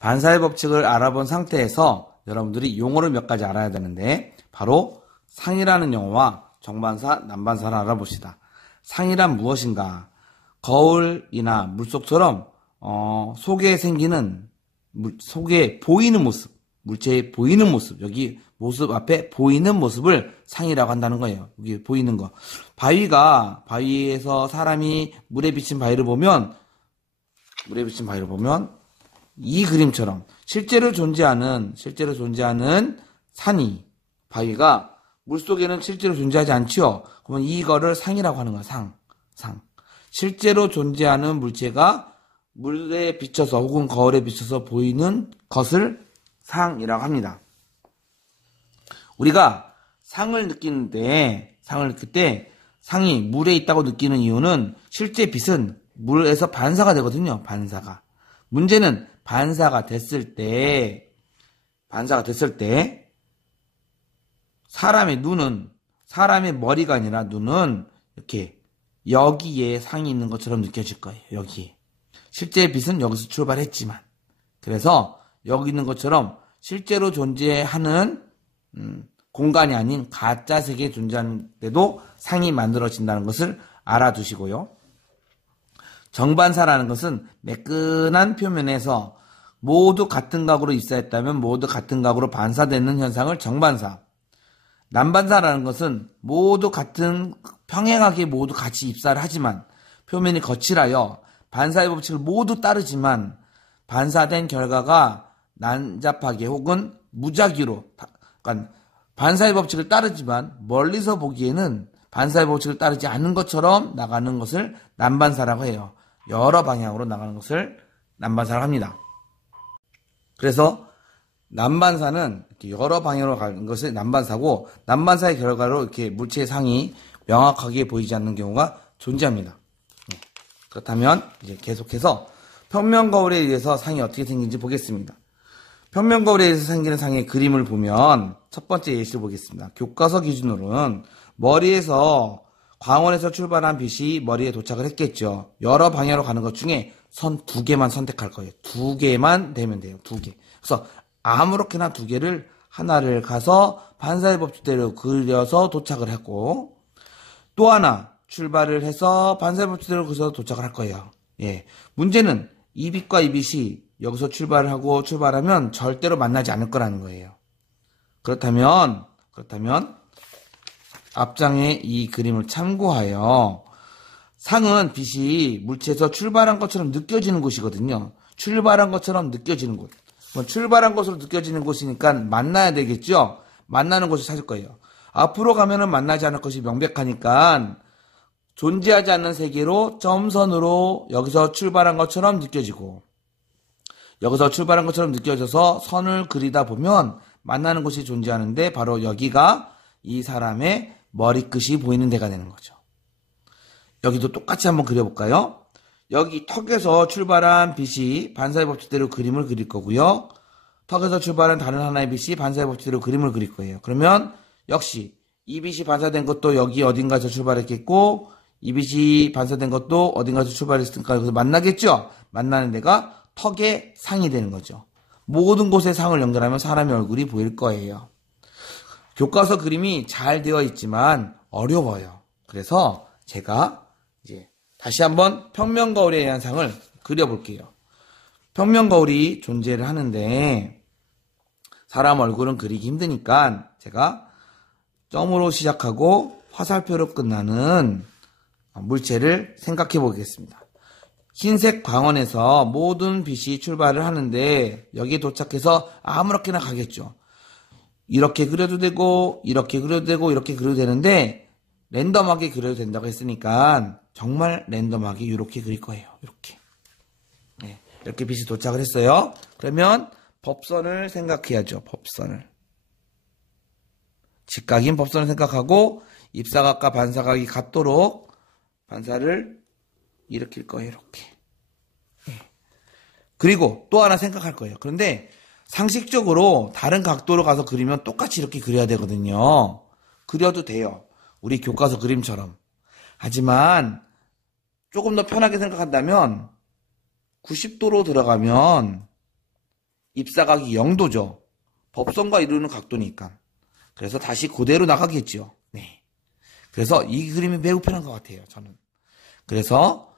반사의 법칙을 알아본 상태에서 여러분들이 용어를 몇 가지 알아야 되는데 바로 상이라는 용어와 정반사, 남반사를 알아봅시다. 상이란 무엇인가? 거울이나 물속처럼 속에 생기는 속에 보이는 모습, 물체에 보이는 모습, 여기 모습 앞에 보이는 모습을 상이라고 한다는 거예요. 여기 보이는 거. 바위에서 사람이 물에 비친 바위를 보면 이 그림처럼 실제로 존재하는 산이, 바위가 물속에는 실제로 존재하지 않죠. 그러면 이거를 상이라고 하는 거야. 상. 실제로 존재하는 물체가 물에 비쳐서 혹은 거울에 비쳐서 보이는 것을 상이라고 합니다. 우리가 상을 느낄 때 상이 물에 있다고 느끼는 이유는 실제 빛은 물에서 반사가 되거든요. 반사가. 문제는 반사가 됐을 때 사람의 머리가 아니라 눈은 이렇게 여기에 상이 있는 것처럼 느껴질 거예요. 여기에. 실제 빛은 여기서 출발했지만. 그래서 여기 있는 것처럼 실제로 존재하는 공간이 아닌 가짜 세계에 존재하는데도 상이 만들어진다는 것을 알아두시고요. 정반사라는 것은 매끈한 표면에서 모두 같은 각으로 입사했다면 모두 같은 각으로 반사되는 현상을 정반사. 남반사라는 것은 모두 평행하게 모두 같이 입사를 하지만 표면이 거칠하여 반사의 법칙을 모두 따르지만 반사된 결과가 난잡하게 혹은 무작위로, 그러니까 반사의 법칙을 따르지만 멀리서 보기에는 반사의 법칙을 따르지 않는 것처럼 나가는 것을 남반사라고 해요. 여러 방향으로 나가는 것을 남반사라고 합니다. 그래서 남반사는 이렇게 여러 방향으로 가는 것을 남반사고, 남반사의 결과로 이렇게 물체의 상이 명확하게 보이지 않는 경우가 존재합니다. 그렇다면 이제 계속해서 평면 거울에 의해서 상이 어떻게 생긴지 보겠습니다. 평면 거울에 의해서 생기는 상의 그림을 보면 첫 번째 예시를 보겠습니다. 교과서 기준으로는 머리에서 광원에서 출발한 빛이 머리에 도착을 했겠죠. 여러 방향으로 가는 것 중에 선 2개만 선택할 거예요. 2개만 되면 돼요. 2개. 그래서 아무렇게나 2개를 하나를 가서 반사의 법칙대로 그려서 도착을 했고, 또 하나 출발을 해서 반사의 법칙대로 그려서 도착을 할 거예요. 예. 문제는 이 빛과 이 빛이 여기서 출발하면 절대로 만나지 않을 거라는 거예요. 그렇다면 앞장의 이 그림을 참고하여 상은 빛이 물체에서 출발한 것처럼 느껴지는 곳이거든요. 출발한 것처럼 느껴지는 곳. 출발한 것으로 느껴지는 곳이니까 만나야 되겠죠? 만나는 곳을 찾을 거예요. 앞으로 가면은 만나지 않을 것이 명백하니까 존재하지 않는 세계로 점선으로 여기서 출발한 것처럼 느껴지고, 여기서 출발한 것처럼 느껴져서 선을 그리다 보면 만나는 곳이 존재하는데 바로 여기가 이 사람의 머리끝이 보이는 데가 되는 거죠. 여기도 똑같이 한번 그려볼까요? 여기 턱에서 출발한 빛이 반사의 법칙대로 그림을 그릴 거고요. 턱에서 출발한 다른 하나의 빛이 반사의 법칙대로 그림을 그릴 거예요. 그러면 역시 이 빛이 반사된 것도 여기 어딘가에서 출발했겠고, 이 빛이 반사된 것도 어딘가에서 출발했으니까 여기서 만나겠죠? 만나는 데가 턱의 상이 되는 거죠. 모든 곳에 상을 연결하면 사람의 얼굴이 보일 거예요. 교과서 그림이 잘 되어 있지만 어려워요. 그래서 제가 이제 다시 한번 평면 거울에 의한 상을 그려볼게요. 평면 거울이 존재를 하는데 사람 얼굴은 그리기 힘드니까 제가 점으로 시작하고 화살표로 끝나는 물체를 생각해 보겠습니다. 흰색 광원에서 모든 빛이 출발을 하는데 여기에 도착해서 아무렇게나 가겠죠. 이렇게 그려도 되고 이렇게 그려도 되고 이렇게 그려도 되는데 랜덤하게 그려도 된다고 했으니까 정말 랜덤하게 이렇게 그릴 거예요. 이렇게. 네, 이렇게 빛이 도착을 했어요. 그러면 법선을 생각해야죠. 법선을. 직각인 법선을 생각하고 입사각과 반사각이 같도록 반사를 일으킬 거예요. 이렇게. 그리고 또 하나 생각할 거예요. 그런데 상식적으로 다른 각도로 가서 그리면 똑같이 이렇게 그려야 되거든요. 그려도 돼요. 우리 교과서 그림처럼. 하지만 조금 더 편하게 생각한다면 90도로 들어가면 입사각이 0도죠. 법선과 이루는 각도니까. 그래서 다시 그대로 나가겠죠. 네. 그래서 이 그림이 매우 편한 것 같아요. 저는. 그래서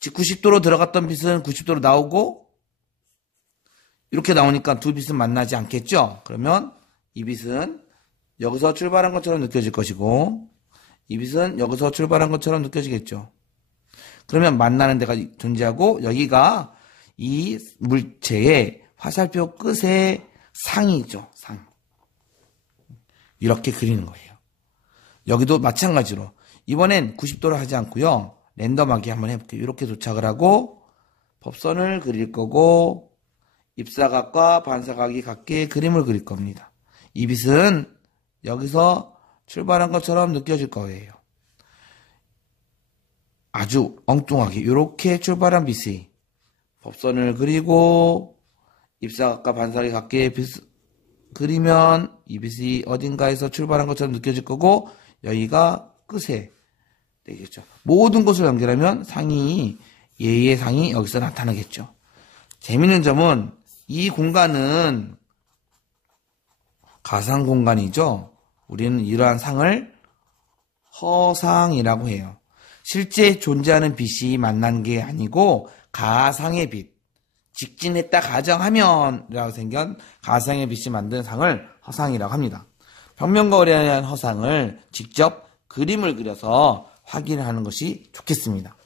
90도로 들어갔던 빛은 90도로 나오고 이렇게 나오니까 두 빛은 만나지 않겠죠. 그러면 이 빛은 여기서 출발한 것처럼 느껴질 것이고 이 빛은 여기서 출발한 것처럼 느껴지겠죠. 그러면 만나는 데가 존재하고 여기가 이 물체의 화살표 끝의 상이죠. 상. 이렇게 그리는 거예요. 여기도 마찬가지로 이번엔 90도로 하지 않고요. 랜덤하게 한번 해볼게요. 이렇게 도착을 하고 법선을 그릴 거고 입사각과 반사각이 같게 그림을 그릴 겁니다. 이 빛은 여기서 출발한 것처럼 느껴질 거예요. 아주 엉뚱하게 이렇게 출발한 빛이 법선을 그리고 입사각과 반사각이 같게 그리면 이 빛이 어딘가에서 출발한 것처럼 느껴질 거고 여기가 끝에 되겠죠. 모든 것을 연결하면 상이 얘의 상이 여기서 나타나겠죠. 재밌는 점은 이 공간은 가상 공간이죠. 우리는 이러한 상을 허상이라고 해요. 실제 존재하는 빛이 만난 게 아니고 가상의 빛, 직진했다 가정하면이라고 생긴 가상의 빛이 만든 상을 허상이라고 합니다. 평면거울에 대한 허상을 직접 그림을 그려서 확인하는 것이 좋겠습니다.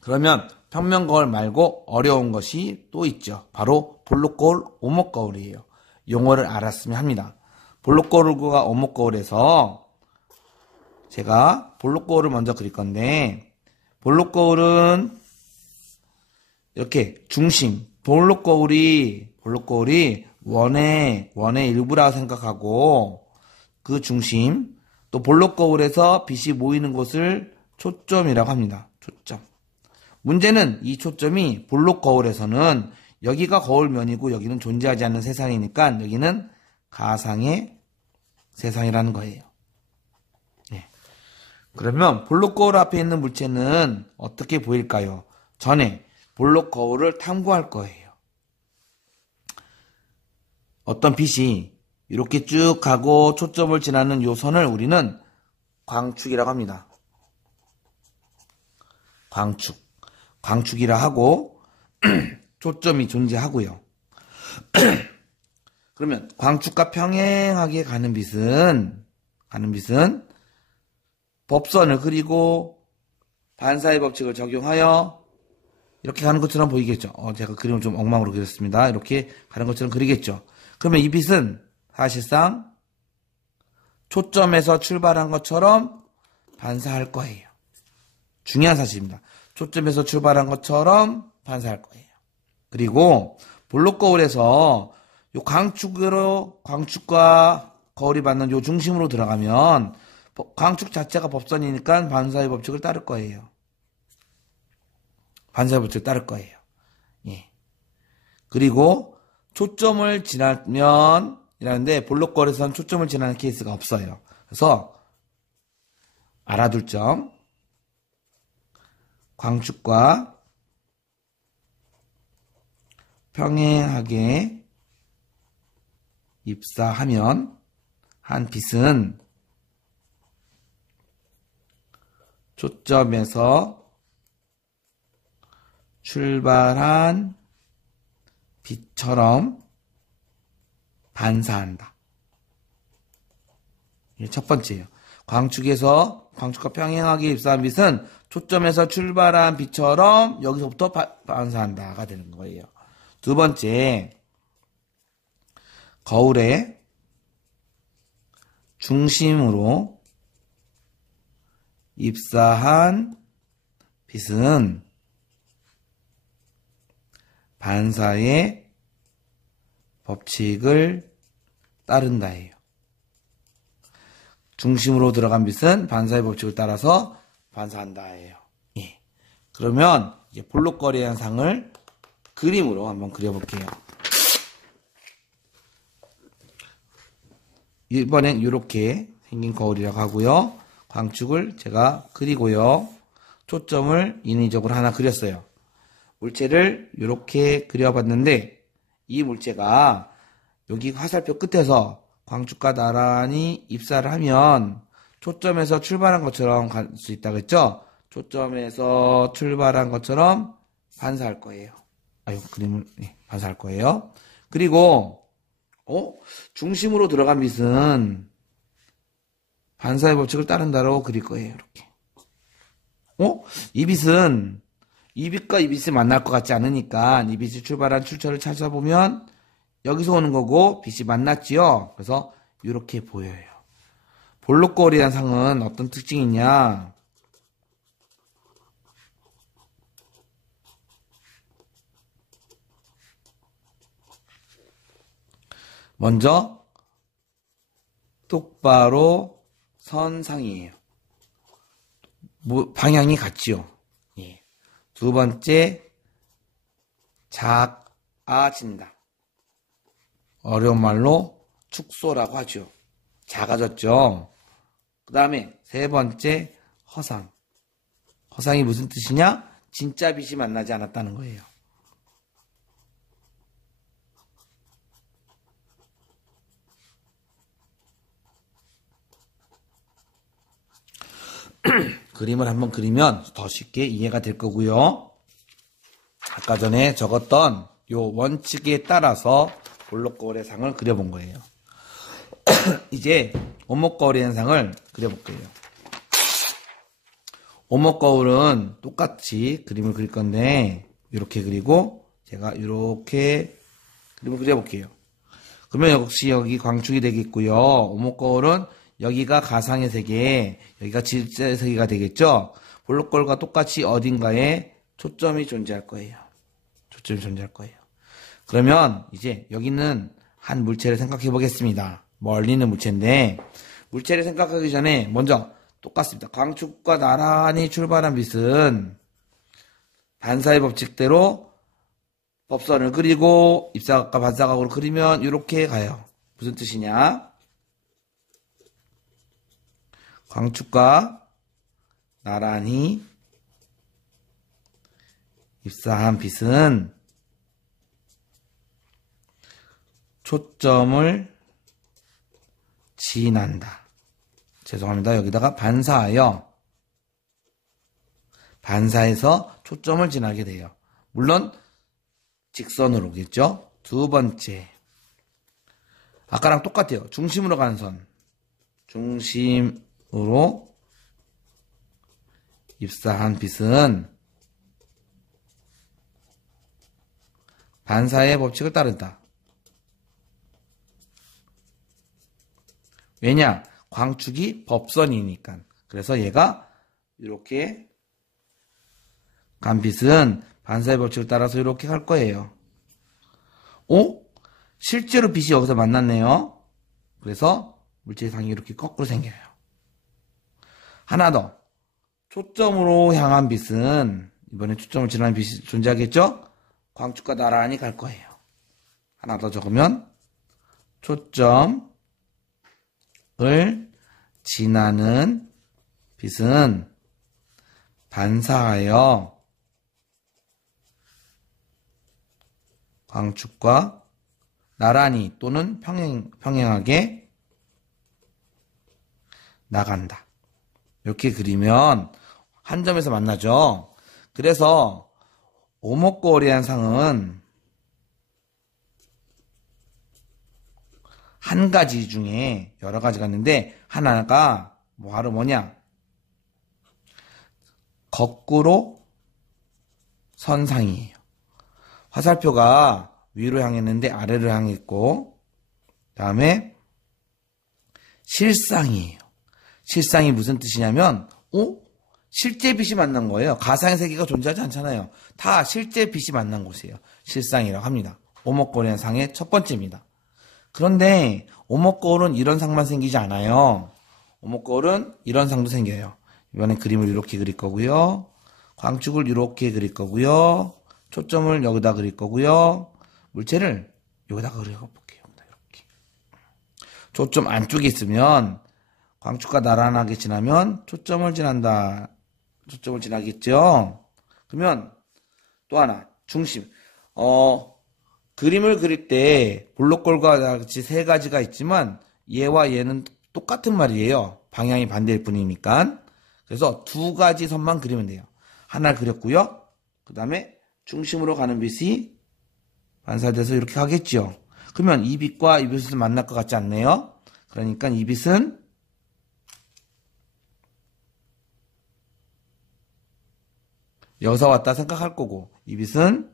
그러면 평면거울 말고 어려운 것이 또 있죠. 바로 볼록거울, 오목거울이에요. 용어를 알았으면 합니다. 볼록거울과 오목거울에서 제가 볼록거울을 먼저 그릴 건데 볼록거울은 이렇게 중심, 볼록거울이 원의 일부라고 생각하고 그 중심, 또 볼록거울에서 빛이 모이는 곳을 초점이라고 합니다. 초점. 문제는 이 초점이 볼록거울에서는 여기가 거울면이고 여기는 존재하지 않는 세상이니까 여기는 가상의 세상이라는 거예요. 네. 그러면 볼록거울 앞에 있는 물체는 어떻게 보일까요? 전에 볼록거울을 탐구할 거예요. 어떤 빛이 이렇게 쭉 가고 초점을 지나는 요 선을 우리는 광축이라고 합니다. 광축이라 하고 초점이 존재하고요. 그러면 광축과 평행하게 가는 빛은 법선을 그리고 반사의 법칙을 적용하여 이렇게 가는 것처럼 보이겠죠. 제가 그림을 좀 엉망으로 그렸습니다. 이렇게 가는 것처럼 그리겠죠. 그러면 이 빛은 사실상 초점에서 출발한 것처럼 반사할 거예요. 중요한 사실입니다. 초점에서 출발한 것처럼 반사할 거예요. 그리고 볼록거울에서 요 광축과 거울이 받는 요 중심으로 들어가면 광축 자체가 법선이니까 반사의 법칙을 따를 거예요. 반사의 법칙을 따를 거예요. 예. 그리고 초점을 지나면 이라는데 볼록거울에서는 초점을 지나는 케이스가 없어요. 그래서 알아둘 점, 광축과 평행하게 입사하면 한 빛은 초점에서 출발한 빛처럼 반사한다. 이게 첫 번째예요. 광축과 평행하게 입사한 빛은 초점에서 출발한 빛처럼 여기서부터 반사한다가 되는 거예요. 두 번째, 거울의 중심으로 입사한 빛은 반사의 법칙을 따른다예요. 중심으로 들어간 빛은 반사의 법칙을 따라서 반사한다예요. 예. 그러면 이제 볼록거리 현상을 그림으로 한번 그려볼게요. 이번엔 이렇게 생긴 거울이라고 하고요. 광축을 제가 그리고요. 초점을 인위적으로 하나 그렸어요. 물체를 이렇게 그려봤는데 이 물체가 여기 화살표 끝에서 광축과 나란히 입사를 하면 초점에서 출발한 것처럼 갈 수 있다고 했죠? 초점에서 출발한 것처럼 반사할 거예요. 그림을 반사할 거예요. 그리고 중심으로 들어간 빛은 반사의 법칙을 따른다고 그릴 거예요. 이렇게. 이 빛은 이 빛과 이 빛이 만날 것 같지 않으니까 이 빛이 출발한 출처를 찾아보면 여기서 오는 거고 빛이 만났지요. 그래서 이렇게 보여요. 볼록거리한 상은 어떤 특징이 있냐? 먼저 똑바로 선 상이에요. 방향이 같지요. 예. 두 번째, 작아진다. 어려운 말로 축소라고 하죠. 작아졌죠. 그 다음에 세 번째, 허상. 허상이 무슨 뜻이냐? 진짜 빛이 만나지 않았다는 거예요. 그림을 한번 그리면 더 쉽게 이해가 될 거고요. 아까 전에 적었던 요 원칙에 따라서 볼록거울의 상을 그려본 거예요. 이제 오목거울의 상을 그려볼 거예요. 오목거울은 똑같이 그림을 그릴 건데 이렇게 그리고 제가 이렇게 그림을 그려볼게요. 그러면 역시 여기 광축이 되겠고요. 오목거울은 여기가 가상의 세계, 여기가 질서의 세계가 되겠죠. 볼록거울과 똑같이 어딘가에 초점이 존재할 거예요. 초점이 존재할 거예요. 그러면 이제 여기는 한 물체를 생각해 보겠습니다. 멀리 있는 물체인데 물체를 생각하기 전에 먼저 똑같습니다. 광축과 나란히 출발한 빛은 반사의 법칙대로 법선을 그리고 입사각과 반사각으로 그리면 이렇게 가요. 무슨 뜻이냐? 광축과 나란히 입사한 빛은 초점을 지난다. 죄송합니다. 여기다가 반사하여 반사해서 초점을 지나게 돼요. 물론 직선으로겠죠. 두 번째, 아까랑 똑같아요. 중심으로 가는 선. 중심으로 입사한 빛은 반사의 법칙을 따른다. 왜냐? 광축이 법선이니까. 그래서 얘가 이렇게 간 빛은 반사의 법칙을 따라서 이렇게 갈 거예요. 실제로 빛이 여기서 만났네요. 그래서 물체상이 이렇게 거꾸로 생겨요. 하나 더. 초점으로 향한 빛은 이번에 초점을 지나는 빛이 존재하겠죠? 광축과 나란히 갈 거예요. 하나 더 적으면 초점을 지나는 빛은 반사하여 광축과 나란히 또는 평행하게 나간다. 이렇게 그리면 한 점에서 만나죠. 그래서 오목거울의 상은 한 가지 중에 여러 가지가 있는데 하나가 바로 뭐냐? 거꾸로 선상이에요. 화살표가 위로 향했는데 아래로 향했고, 다음에 실상이에요. 실상이 무슨 뜻이냐면, 실제 빛이 만난 거예요. 가상의 세계가 존재하지 않잖아요. 다 실제 빛이 만난 곳이에요. 실상이라고 합니다. 오목거울의 상의 첫 번째입니다. 그런데 오목거울은 이런 상만 생기지 않아요. 오목거울은 이런 상도 생겨요. 이번엔 그림을 이렇게 그릴 거고요. 광축을 이렇게 그릴 거고요. 초점을 여기다 그릴 거고요. 물체를 여기다가 그려볼게요. 이렇게. 초점 안쪽에 있으면 광축과 나란하게 지나면 초점을 지난다. 초점을 지나겠죠. 그러면 또 하나, 중심. 그림을 그릴 때 볼록골과 같이 세 가지가 있지만 얘와 얘는 똑같은 말이에요. 방향이 반대일 뿐이니까. 그래서 두 가지 선만 그리면 돼요. 하나를 그렸고요. 그 다음에 중심으로 가는 빛이 반사돼서 이렇게 하겠죠. 그러면 이 빛과 이 빛을 만날 것 같지 않네요. 그러니까 이 빛은 여기서 왔다 생각할 거고, 이 빛은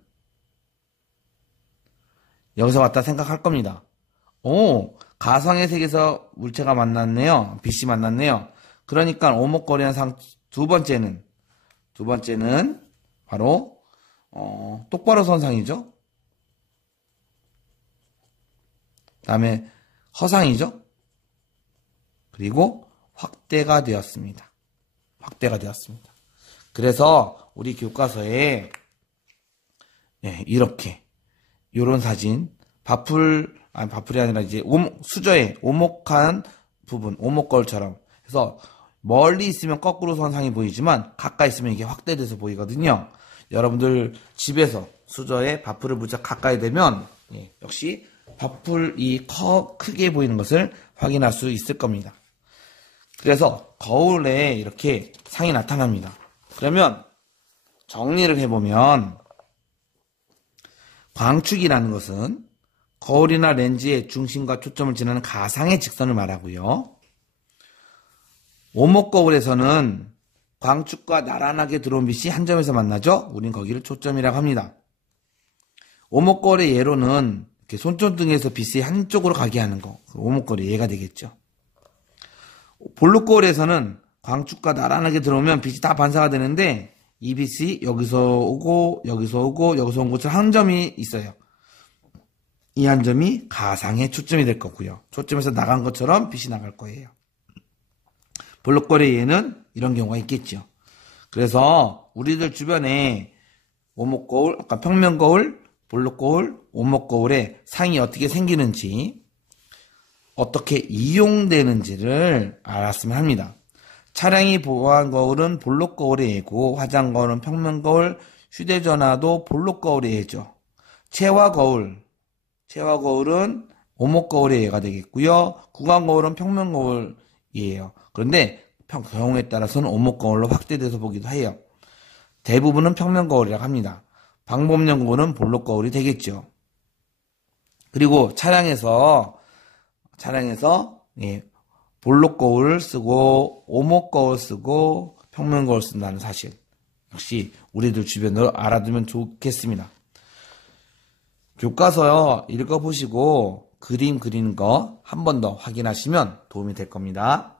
여기서 왔다 생각할 겁니다. 오, 가상의 세계에서 물체가 만났네요. 빛이 만났네요. 그러니까 오목거리한 상 두 번째는 바로 똑바로 선 상이죠. 다음에 허상이죠. 그리고 확대가 되었습니다. 그래서 우리 교과서에 이렇게 요런 사진 밥풀이 아니라 이제 수저에 오목한 부분, 오목거울처럼 해서 멀리 있으면 거꾸로 선 상이 보이지만 가까이 있으면 이게 확대돼서 보이거든요. 여러분들 집에서 수저에 밥풀을 무척 가까이 대면 역시 밥풀이 크게 보이는 것을 확인할 수 있을 겁니다. 그래서 거울에 이렇게 상이 나타납니다. 그러면 정리를 해보면 광축이라는 것은 거울이나 렌즈의 중심과 초점을 지나는 가상의 직선을 말하고요. 오목거울에서는 광축과 나란하게 들어온 빛이 한 점에서 만나죠. 우린 거기를 초점이라고 합니다. 오목거울의 예로는 이렇게 손전등에서 빛이 한쪽으로 가게 하는 거, 오목거울의 예가 되겠죠. 볼록거울에서는 광축과 나란하게 들어오면 빛이 다 반사가 되는데 이 빛이 여기서 오고 여기서 온 곳에 한 점이 있어요. 이 한 점이 가상의 초점이 될 거고요. 초점에서 나간 것처럼 빛이 나갈 거예요. 볼록거울의 예는 이런 경우가 있겠죠. 그래서 우리들 주변에 오목거울, 아까 평면거울, 볼록거울, 오목거울의 상이 어떻게 생기는지, 어떻게 이용되는지를 알았으면 합니다. 차량이 보호한 거울은 볼록거울의 예고, 화장거울은 평면거울, 휴대전화도 볼록거울의 예죠. 채화거울은 오목거울의 예가 되겠고요. 구간거울은 평면거울이에요. 그런데 경우에 따라서는 오목거울로 확대돼서 보기도 해요. 대부분은 평면거울이라고 합니다. 방법용 거울은 볼록거울이 되겠죠. 그리고 차량에서 볼록거울 쓰고 오목거울 쓰고 평면거울 쓴다는 사실 역시 우리들 주변으로 알아두면 좋겠습니다. 교과서 읽어보시고 그림 그리는 거 한 번 더 확인하시면 도움이 될 겁니다.